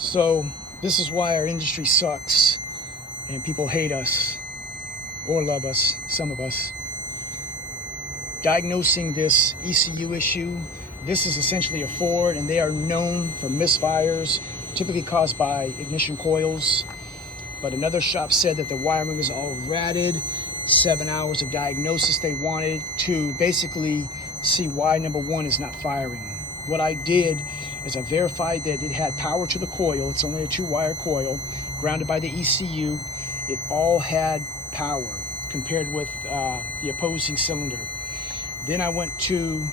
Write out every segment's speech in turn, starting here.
So this is why our industry sucks and people hate us or love us, some of us. Diagnosing this ECU issue, this is essentially a Ford, and they are known for misfires, typically caused by ignition coils. But another shop said that the wiring is all ratted. 7 hours of diagnosis they wanted to basically see why number one is not firing. What I did is I verified that it had power to the coil. It's only a 2-wire coil, grounded by the ECU. It all had power compared with the opposing cylinder. Then I went to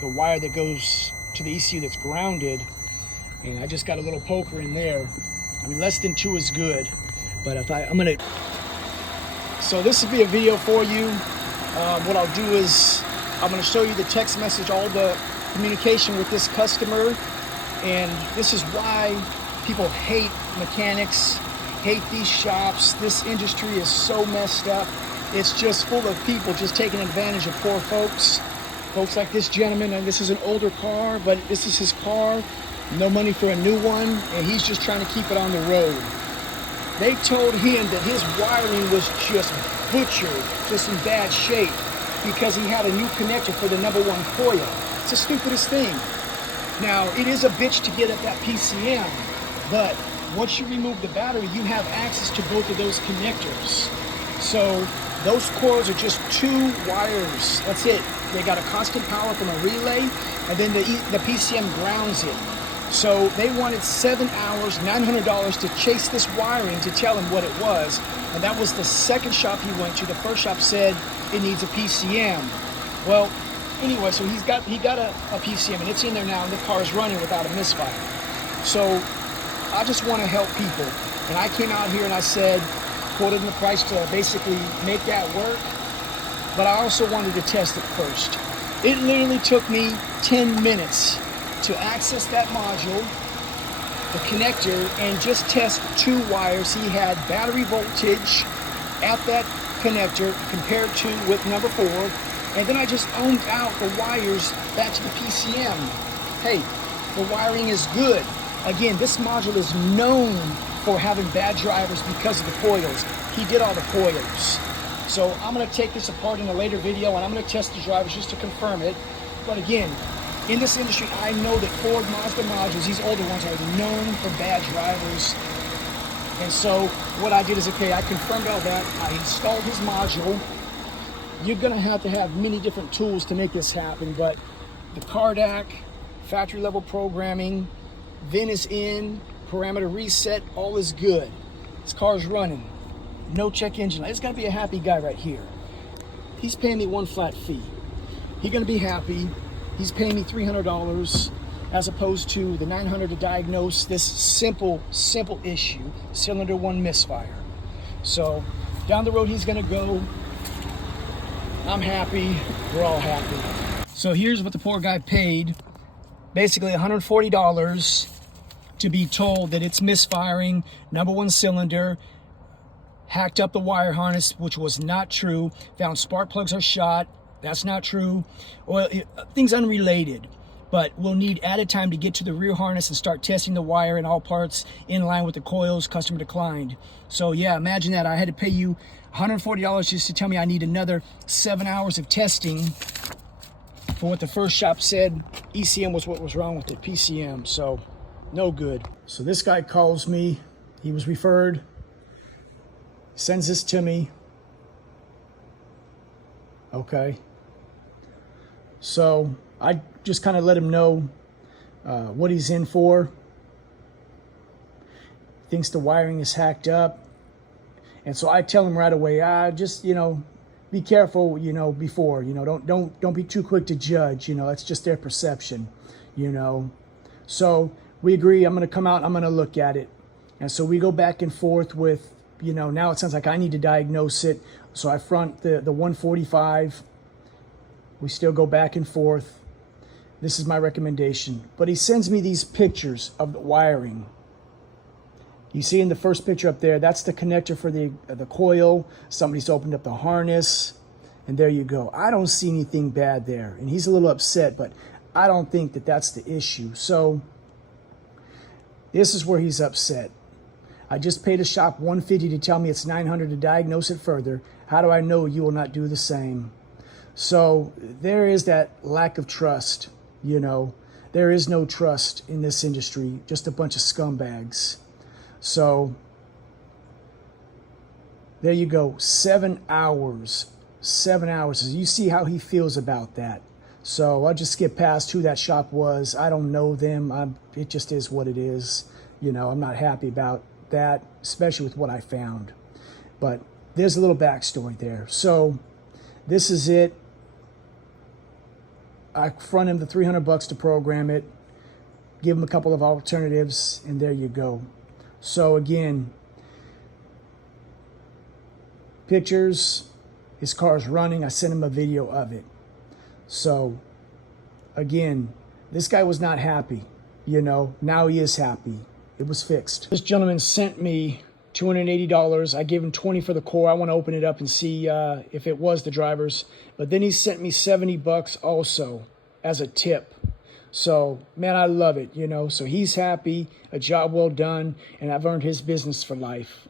the wire that goes to the ECU that's grounded, and I just got a little poker in there. I mean, less than 2 is good, but so this will be a video for you. What I'll do is I'm going to show you the text message, all the communication with this customer, and this is why people hate mechanics, hate these shops. This industry is so messed up. It's just full of people just taking advantage of poor folks like this gentleman. And this is an older car, but this is his car, no money for a new one, and he's just trying to keep it on the road. They told him that his wiring was just butchered, just in bad shape, because he had a new connector for the number one coil. It's the stupidest thing. Now, it is a bitch to get at that PCM, but once you remove the battery, you have access to both of those connectors. So those coils are just 2 wires. That's it. They got a constant power from a relay, and then the PCM grounds it. So they wanted 7 hours, $900 to chase this wiring to tell him what it was. And that was the second shop he went to. The first shop said it needs a PCM. Well, anyway, so he got a PCM, and it's in there now, and the car is running without a misfire. So I just want to help people. And I came out here and I said, quoted the price to basically make that work. But I also wanted to test it first. It literally took me 10 minutes to access that module, the connector, and just test 2 wires. He had battery voltage at that connector compared to with number 4. And then I just ohmed out the wires back to the PCM. Hey, the wiring is good. Again, this module is known for having bad drivers because of the coils. He did all the coils. So I'm going to take this apart in a later video, and I'm going to test the drivers just to confirm it. But again, in this industry, I know that Ford Mazda modules, these older ones, are known for bad drivers. And so what I did is, okay, I confirmed all that. I installed his module. You're going to have many different tools to make this happen, but the CARDAC, factory level programming, VIN is in, parameter reset, all is good. This car is running. No check engine light. It's got to be a happy guy right here. He's paying me 1 flat fee. He's going to be happy. He's paying me $300 as opposed to the $900 to diagnose this simple issue, cylinder 1 misfire. So down the road he's going to go. I'm happy. We're all happy. So here's what the poor guy paid. Basically $140 to be told that it's misfiring, number 1 cylinder, hacked up the wire harness, which was not true, found spark plugs are shot, that's not true, or things unrelated. But we'll need added time to get to the rear harness and start testing the wire and all parts in line with the coils. Customer declined. So yeah, imagine that. I had to pay you $140 just to tell me I need another 7 hours of testing for what the first shop said ECM was what was wrong with the PCM. So no good. So this guy calls me. He was referred, sends this to me. Okay. So I just kind of let him know what he's in for. Thinks the wiring is hacked up. And so I tell him right away, just, be careful, before, don't be too quick to judge, that's just their perception, So we agree, I'm going to come out, I'm going to look at it. And so we go back and forth with, now it sounds like I need to diagnose it. So I front the 145. We still go back and forth. This is my recommendation. But he sends me these pictures of the wiring. You see in the first picture up there, that's the connector for the coil. Somebody's opened up the harness, and there you go. I don't see anything bad there. And he's a little upset, but I don't think that that's the issue. So This is where he's upset. I just paid a shop $150 to tell me it's $900 to diagnose it further. How do I know you will not do the same? So there is that lack of trust, you know. There is no trust in this industry, just a bunch of scumbags. So there you go, 7 hours. 7 hours. You see how he feels about that. So I'll just skip past who that shop was. I don't know them. It just is what it is. You know, I'm not happy about that, especially with what I found. But there's a little backstory there. So this is it. I front him the $300 to program it, give him a couple of alternatives, and there you go. So again, pictures, his car's running. I sent him a video of it. So again, this guy was not happy. You know, now he is happy. It was fixed. This gentleman sent me $280. I gave him $20 for the core. I want to open it up and see if it was the driver's. But then he sent me $70 also as a tip. So, man, I love it, you know. So he's happy, a job well done, and I've earned his business for life.